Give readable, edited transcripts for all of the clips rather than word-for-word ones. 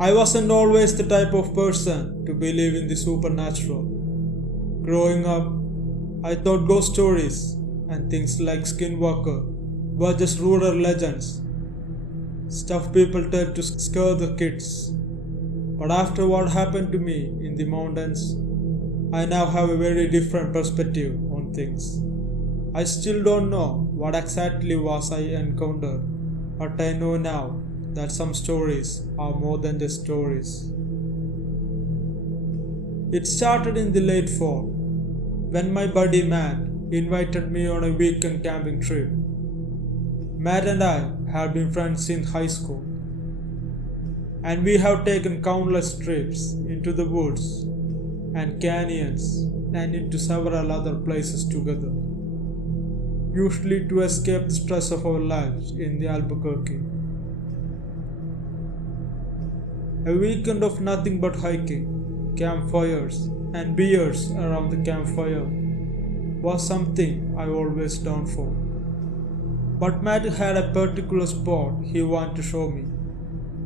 I wasn't always the type of person to believe in the supernatural. Growing up, I thought ghost stories and things like Skinwalker were just rural legends, stuff people tell to scare the kids. But after what happened to me in the mountains, I now have a very different perspective on things. I still don't know what exactly was I encountered, but I know now that some stories are more than just stories. It started in the late fall, when my buddy Matt invited me on a weekend camping trip. Matt and I have been friends since high school, and we have taken countless trips into the woods and canyons and into several other places together, usually to escape the stress of our lives in the Albuquerque. A weekend of nothing but hiking, campfires, and beers around the campfire was something I always down for. But Matt had a particular spot he wanted to show me,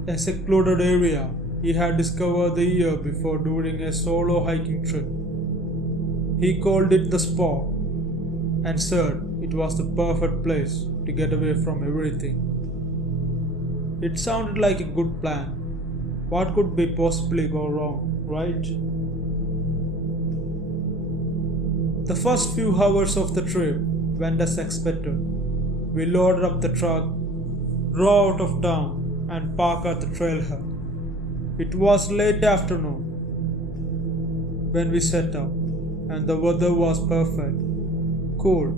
a secluded area he had discovered the year before during a solo hiking trip. He called it the spot and said it was the perfect place to get away from everything. It sounded like a good plan. What could be possibly go wrong, right? The first few hours of the trip went as expected. We loaded up the truck, drove out of town, and parked at the trailhead. It was late afternoon when we set out, and the weather was perfect, cool,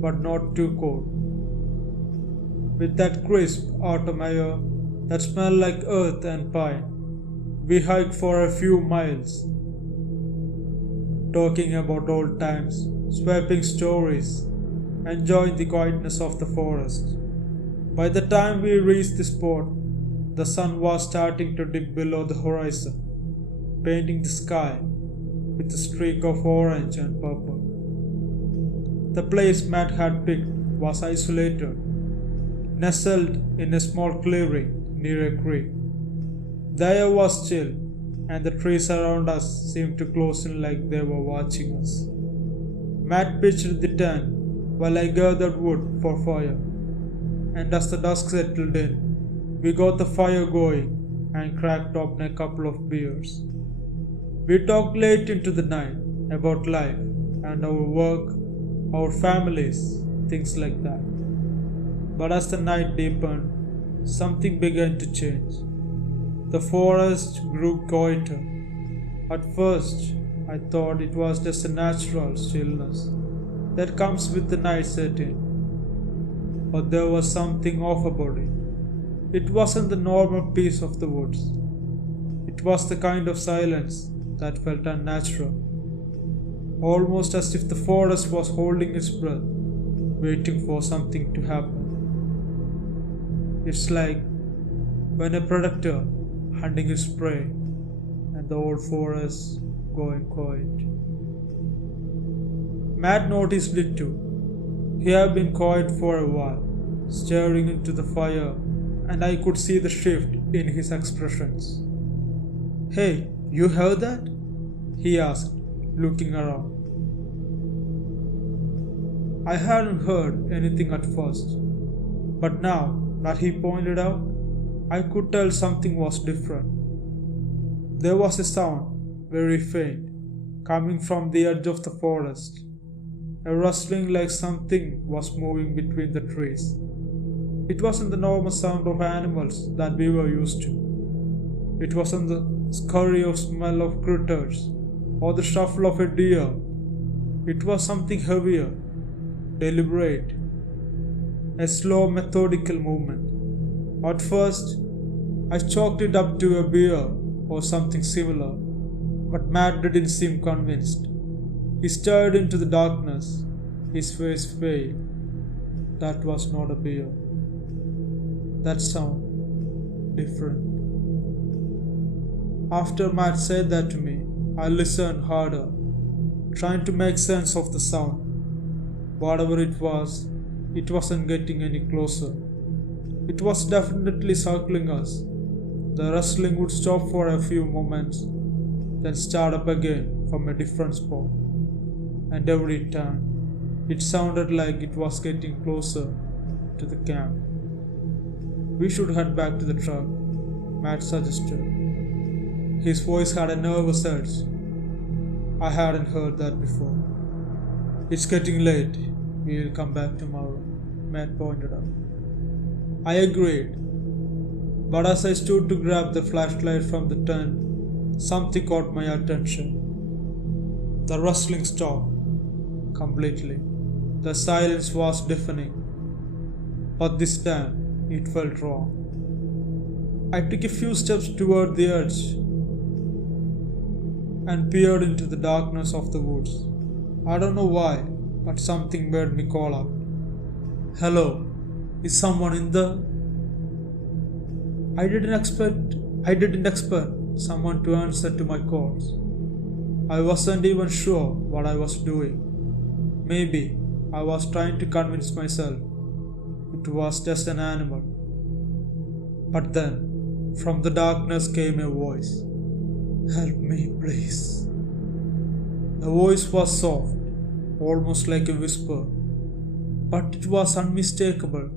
but not too cold. With that crisp autumn air that smelled like earth and pine, we hiked for a few miles, talking about old times, swapping stories, enjoying the quietness of the forest. By the time we reached the spot, the sun was starting to dip below the horizon, painting the sky with a streak of orange and purple. The place Matt had picked was isolated, nestled in a small clearing near a creek. The air was chill, and the trees around us seemed to close in like they were watching us. Matt pitched the tent while I gathered wood for fire, and as the dusk settled in, we got the fire going and cracked open a couple of beers. We talked late into the night about life and our work, our families, things like that. But as the night deepened, something began to change. The forest grew quieter. At first, I thought it was just a natural stillness that comes with the night setting. But there was something off about it. It wasn't the normal peace of the woods. It was the kind of silence that felt unnatural, almost as if the forest was holding its breath, waiting for something to happen. It's like when a predator hunting his prey and the old forest going quiet. Matt noticed it too. He had been quiet for a while, staring into the fire, and I could see the shift in his expressions. "Hey, you heard that?" he asked, looking around. I hadn't heard anything at first, but now that he pointed out, I could tell something was different. There was a sound, very faint, coming from the edge of the forest, a rustling like something was moving between the trees. It wasn't the normal sound of animals that we were used to. It wasn't the scurry or smell of critters or the shuffle of a deer. It was something heavier, deliberate, a slow, methodical movement. At first, I chalked it up to a bear or something similar, but Matt didn't seem convinced. He stared into the darkness, his face pale. That was not a bear. That sound, different. After Matt said that to me, I listened harder, trying to make sense of the sound. Whatever it wasn't getting any closer. It was definitely circling us, The rustling would stop for a few moments, then start up again from a different spot. And every time, it sounded like it was getting closer to the camp. We should head back to the truck, Matt suggested. His voice had a nervous edge. I hadn't heard that before. It's getting late. We will come back tomorrow, Matt pointed out. I agreed. But as I stood to grab the flashlight from the tent, something caught my attention. The rustling stopped completely. The silence was deafening. But this time, it felt wrong. I took a few steps toward the edge and peered into the darkness of the woods. I don't know why, but something made me call out, "Hello, is someone in there?" I didn't expect someone to answer to my calls. I wasn't even sure what I was doing. Maybe I was trying to convince myself it was just an animal. But then, from the darkness came a voice. "Help me, please." The voice was soft, almost like a whisper, but it was unmistakable.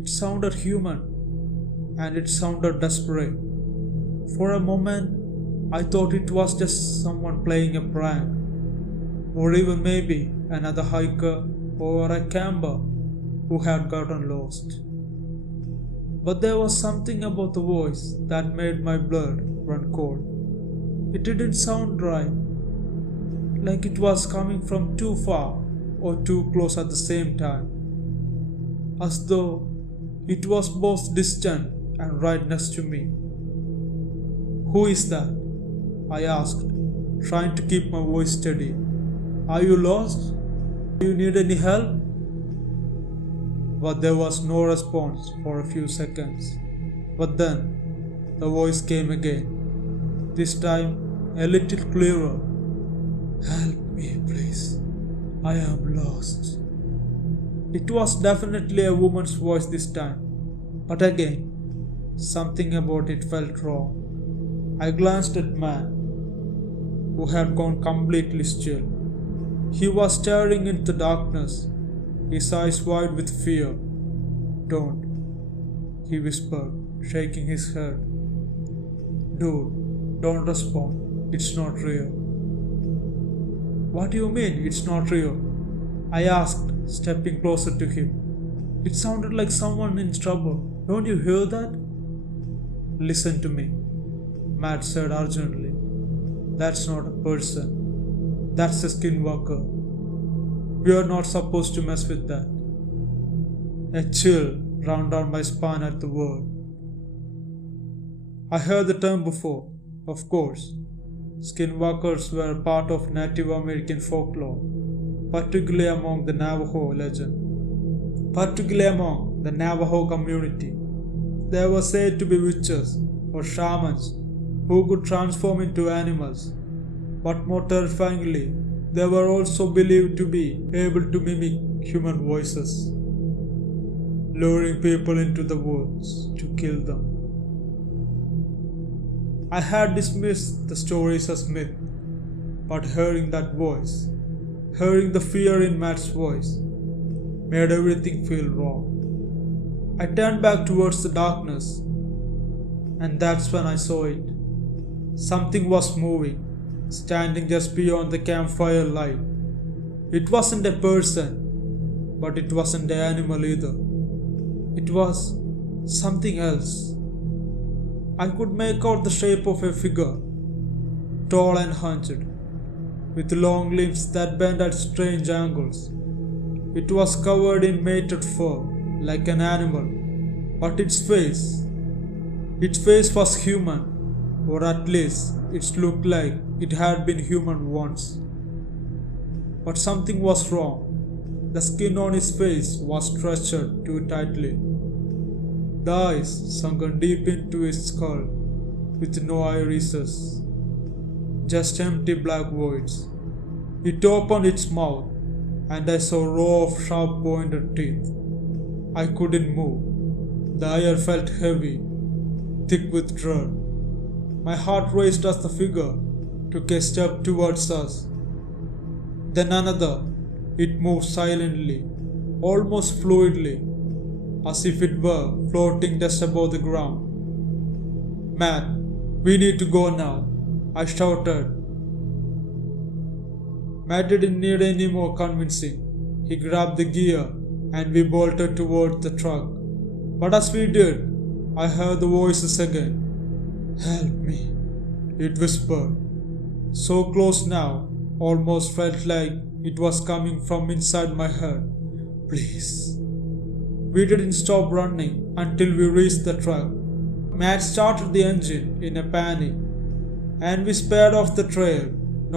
It sounded human, and it sounded desperate. For a moment, I thought it was just someone playing a prank, or even maybe another hiker or a camper who had gotten lost. But there was something about the voice that made my blood run cold. It didn't sound right, like it was coming from too far or too close at the same time, as though it was both distant and right next to me. "Who is that?" I asked, trying to keep my voice steady. "Are you lost? Do you need any help?" But there was no response for a few seconds. But then, the voice came again, this time a little clearer. "Help me, please. I am lost." It was definitely a woman's voice this time, but again, something about it felt wrong. I glanced at man, who had gone completely still. He was staring into the darkness, his eyes wide with fear. "Don't," he whispered, shaking his head. "Dude, don't respond. It's not real." "What do you mean, it's not real?" I asked, stepping closer to him. "It sounded like someone in trouble. Don't you hear that?" "Listen to me," Matt said urgently. "That's not a person. That's a Skinwalker. We are not supposed to mess with that." A chill ran down my spine at the word. I heard the term before, of course. Skinwalkers were part of Native American folklore, particularly among the Navajo legend. Particularly among the Navajo community. They were said to be witches or shamans who could transform into animals, but more terrifyingly, they were also believed to be able to mimic human voices, luring people into the woods to kill them. I had dismissed the stories as myth, but hearing that voice, hearing the fear in Matt's voice, made everything feel wrong. I turned back towards the darkness, and that's when I saw it. Something was moving, standing just beyond the campfire light. It wasn't a person, but it wasn't an animal either. It was something else. I could make out the shape of a figure, tall and hunched, with long limbs that bent at strange angles. It was covered in matted fur, like an animal, but its face was human, or at least it looked like it had been human once. But something was wrong. The skin on his face was stretched too tightly. The eyes sunken deep into his skull, with no irises, just empty black voids. It opened its mouth, and I saw a row of sharp pointed teeth. I couldn't move. The air felt heavy, thick with dread. My heart raced as the figure took a step towards us. Then another. It moved silently, almost fluidly, as if it were floating just above the ground. "Matt, we need to go now," I shouted. Matt didn't need any more convincing. He grabbed the gear and we bolted towards the truck. But as we did, I heard the voices again. "Help me," it whispered. So close now, almost felt like it was coming from inside my head. "Please." We didn't stop running until we reached the truck. Matt started the engine in a panic, and we sped off the trail,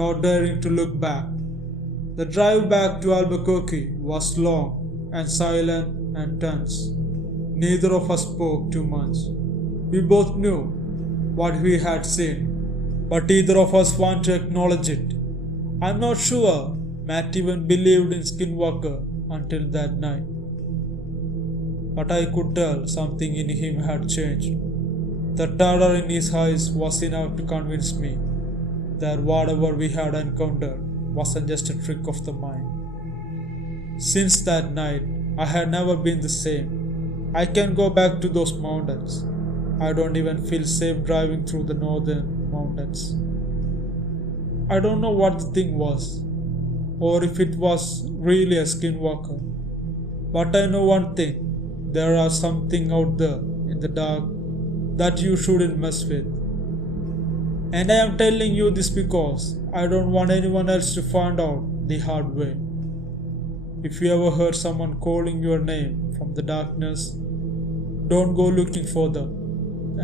not daring to look back. The drive back to Albuquerque was long and silent and tense. Neither of us spoke too much. We both knew what we had seen, but neither of us wanted to acknowledge it. I'm not sure Matt even believed in Skinwalker until that night. But I could tell something in him had changed. The terror in his eyes was enough to convince me that whatever we had encountered wasn't just a trick of the mind. Since that night, I had never been the same. I can't go back to those mountains. I don't even feel safe driving through the northern mountains. I don't know what the thing was, or if it was really a skinwalker. But I know one thing, there are something out there in the dark that you shouldn't mess with. And I am telling you this because I don't want anyone else to find out the hard way. If you ever heard someone calling your name from the darkness, don't go looking for them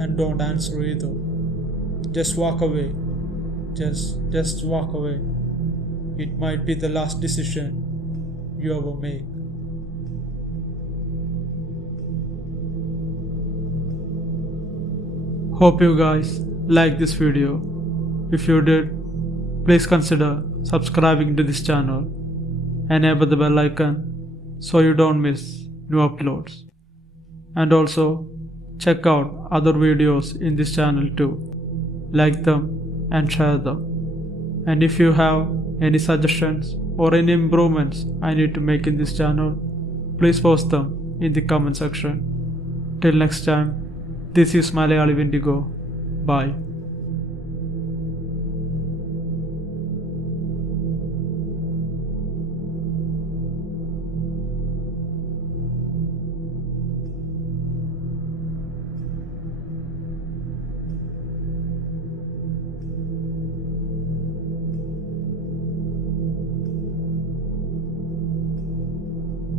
and don't answer either. Just walk away. Just walk away. It might be the last decision you ever make. Hope you guys liked this video. If you did, please consider subscribing to this channel. Enable the bell icon so you don't miss new uploads. And also check out other videos in this channel too. Like them and share them. And if you have any suggestions or any improvements I need to make in this channel, please post them in the comment section. Till next time, this is Malayali WENDIGO. Bye.